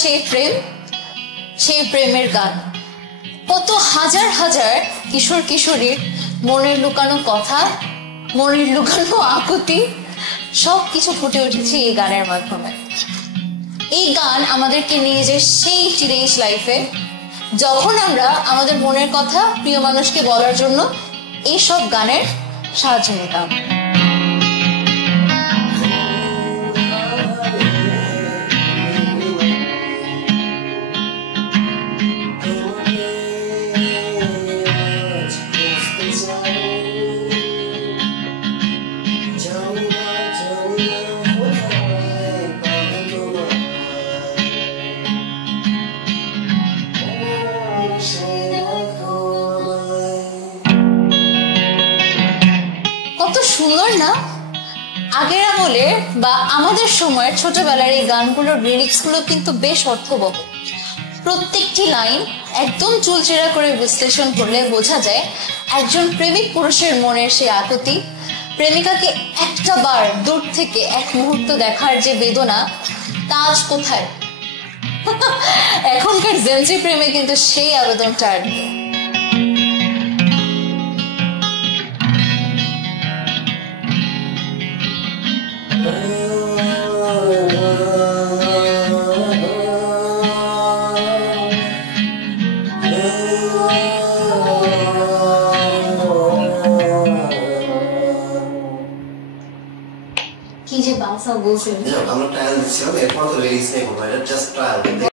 সেই প্রেম, সেই প্রেমের গান। কত হাজার হাজার কিশোর কিশোরীর মনের লুকানো কথা, মনের লুকানো আকুতি সবকিছু ফুটে উঠেছে এই গানের মাধ্যমে। এই গান আমাদেরকে নিয়ে যায় সেই টিনেজ লাইফে, যখন আমরা আমাদের মনের কথা প্রিয় মানুষকে বলার জন্য এইসব গানের সাহায্য নিতাম। কত সুন্দর না? আগের আমলে বা আমাদের সময়ের ছোটবেলার এই গানগুলোর লিরিক্স গুলো কিন্তু বেশ অর্থবহ। প্রত্যেকটি লাইন একদম চুলচেরা করে বিশ্লেষণ করলে বোঝা যায় একজন প্রেমিক পুরুষের মনের সেই আকুতি, প্রেমিকাকে একটা বার দূর থেকে এক মুহূর্ত দেখার যে বেদনা, তা আজ কোথায়? এখনকার জেনজি প্রেমে কিন্তু সেই আবেদনটা আর নেই। কি যে বাসা বলছেন, আমরা ট্রায়াল দিচ্ছিলাম, এরপর তো রিলিজ নেই, জাস্ট ট্রায়াল।